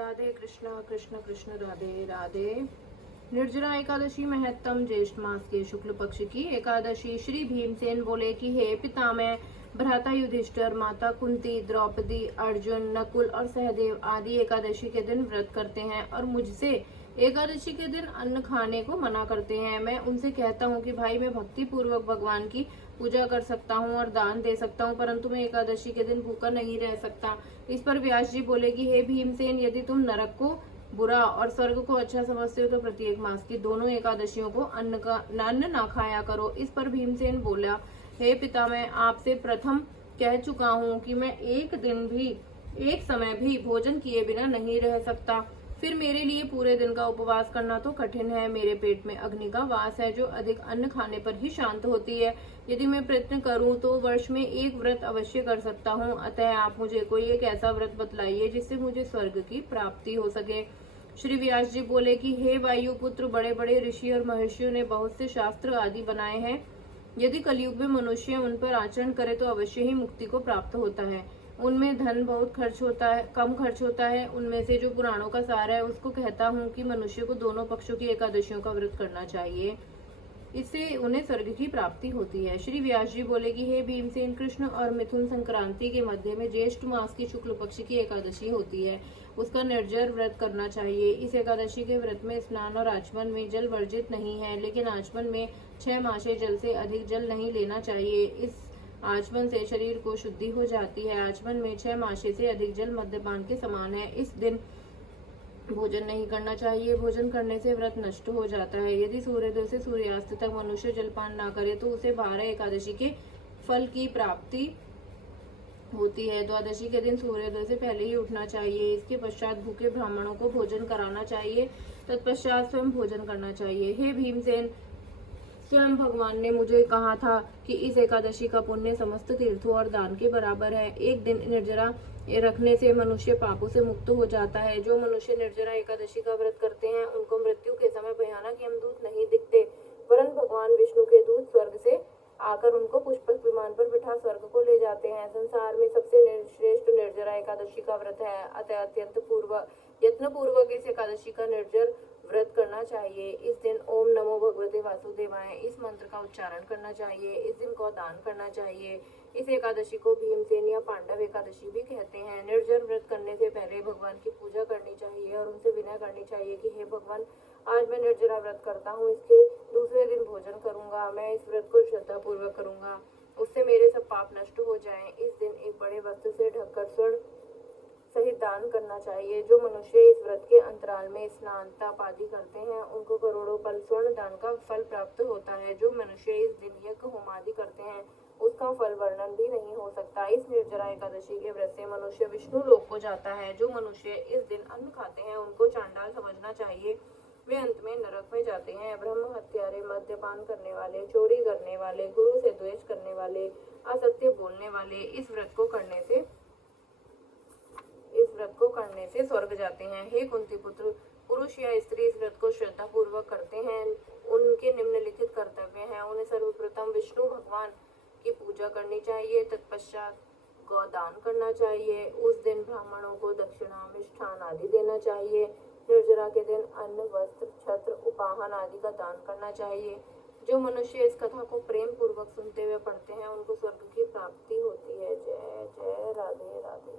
राधे कृष्णा कृष्ण कृष्ण राधे राधे। निर्जला एकादशी महत्तम ज्येष्ठ मास के शुक्ल पक्ष की एकादशी। श्री भीमसेन बोले कि हे पितामह, भ्राता युधिष्ठिर, माता कुंती, द्रौपदी, अर्जुन, नकुल और सहदेव आदि एकादशी के दिन व्रत करते हैं और मुझसे एकादशी के दिन अन्न खाने को मना करते हैं। मैं उनसे कहता हूँ कि भाई, मैं भक्ति पूर्वक भगवान की पूजा कर सकता हूँ और दान दे सकता हूँ, परंतु मैं एकादशी के दिन भूखा नहीं रह सकता। इस पर व्यास जी बोले कि हे भीमसेन, यदि तुम नरक को बुरा और स्वर्ग को अच्छा समझते हो तो प्रत्येक मास की दोनों एकादशियों को अन्न ना खाया करो। इस पर भीमसेन बोला, हे पिता, मैं आपसे प्रथम कह चुका हूँ कि मैं एक समय भी भोजन किए बिना नहीं रह सकता। फिर मेरे लिए पूरे दिन का उपवास करना तो कठिन है। मेरे पेट में अग्नि का वास है जो अधिक अन्न खाने पर ही शांत होती है। यदि मैं प्रयत्न करूं तो वर्ष में एक व्रत अवश्य कर सकता हूं। अतः आप मुझे कोई एक ऐसा व्रत बतलाइए जिससे मुझे स्वर्ग की प्राप्ति हो सके। श्री व्यास जी बोले कि हे वायुपुत्र, बड़े बड़े ऋषि और महर्षियों ने बहुत से शास्त्र आदि बनाए हैं। यदि कलयुग में मनुष्य उन पर आचरण करे तो अवश्य ही मुक्ति को प्राप्त होता है। उनमें धन बहुत कम खर्च होता है। उनमें से जो पुराणों का सार है उसको कहता हूँ कि मनुष्य को दोनों पक्षों की एकादशियों का व्रत करना चाहिए, इससे उन्हें स्वर्ग की प्राप्ति होती है। श्री व्यास जी बोले कि हे भीमसेन, कृष्ण और मिथुन संक्रांति के मध्य में ज्येष्ठ मास की शुक्ल पक्ष की एकादशी होती है, उसका निर्जर व्रत करना चाहिए। इस एकादशी के व्रत में स्नान और आचमन में जल वर्जित नहीं है, लेकिन आचमन में 6 मासे जल से अधिक जल नहीं लेना चाहिए। इस आचमन से शरीर को शुद्धि हो जाती है। आचमन में 6 मासे से अधिक जल मद्यपान के समान है। इस दिन भोजन नहीं करना चाहिए। भोजन करने से व्रत नष्ट हो जाता है। यदि सूर्योदय से सूर्यास्त तक मनुष्य जलपान ना करे तो उसे 12 एकादशी के फल की प्राप्ति होती है। द्वादशी के दिन सूर्योदय से पहले ही उठना चाहिए। इसके पश्चात भूखे ब्राह्मणों को भोजन कराना चाहिए, तत्पश्चात स्वयं भोजन करना चाहिए। हे भीमसेन, स्वयं भगवान ने मुझे कहा था कि इस एकादशी का पुण्य समस्त तीर्थों और दान के बराबर है। एक दिन निर्जरा रखने से मनुष्य पापों से मुक्त हो जाता है। जो मनुष्य निर्जरा एकादशी का व्रत करते हैं उनको मृत्यु के समय भयानक यमदूत नहीं दिखते, वरन भगवान विष्णु के दूत स्वर्ग से आकर उनको पुष्पक विमान पर बिठा स्वर्ग को ले जाते हैं। संसार में सबसे श्रेष्ठ निर्जरा एकादशी का व्रत है। अतः अत्यंत यत्न पूर्वक इस एकादशी का निर्जर व्रत करना चाहिए। इस दिन ओम नमो भगवते वासुदेवाय इस मंत्र का उच्चारण करना चाहिए। इस दिन को दान करना चाहिए। इस एकादशी को भीमसेन या पांडव एकादशी भी कहते हैं। निर्जर व्रत करने से पहले भगवान की पूजा करनी चाहिए और उनसे विनय करनी चाहिए कि हे भगवान, आज मैं निर्जरा व्रत करता हूँ, इसके दूसरे दिन भोजन करूंगा। मैं इस व्रत को श्रद्धा पूर्वक करूंगा, उससे मेरे सब पाप नष्ट हो जाएं। इस दिन एक बड़े वस्त्र से ढककर स्वर्ण सहित दान करना चाहिए। जो मनुष्य इस व्रत के अंतराल में स्नान तप आदि करते हैं उनको करोड़ों पल स्वर्ण दान का फल प्राप्त होता है। जो मनुष्य इस दिन यज्ञ होम आदि करते हैं उसका फल वर्णन भी नहीं हो सकता। इस निर्जरा एकादशी के व्रत से मनुष्य विष्णु लोक को जाता है। जो मनुष्य इस दिन अन्न खाते हैं उनको चांडाल समझना चाहिए, वे अंत में नरक में जाते हैं। ब्रह्म हत्यारे, मद्यपान करने वाले, चोरी करने वाले, गुरु से द्वेष करने वाले, असत्य बोलने वाले इस व्रत को करने से स्वर्ग जाते हैं। हे कुंती पुत्र, पुरुष या स्त्री इस व्रत को श्रद्धा पूर्वक करते हैं उनके निम्नलिखित कर्तव्य हैं। उन्हें सर्वप्रथम विष्णु भगवान की पूजा करनी चाहिए, तत्पश्चात गौदान करना चाहिए। उस दिन ब्राह्मणों को दक्षिणा, मिष्ठान आदि देना चाहिए। निर्जरा के दिन अन्न, वस्त्र, छत्र, उपाहन आदि का दान करना चाहिए। जो मनुष्य इस कथा को प्रेम पूर्वक सुनते हुए पढ़ते हैं उनको स्वर्ग की प्राप्ति होती है। जय जय राधे राधे।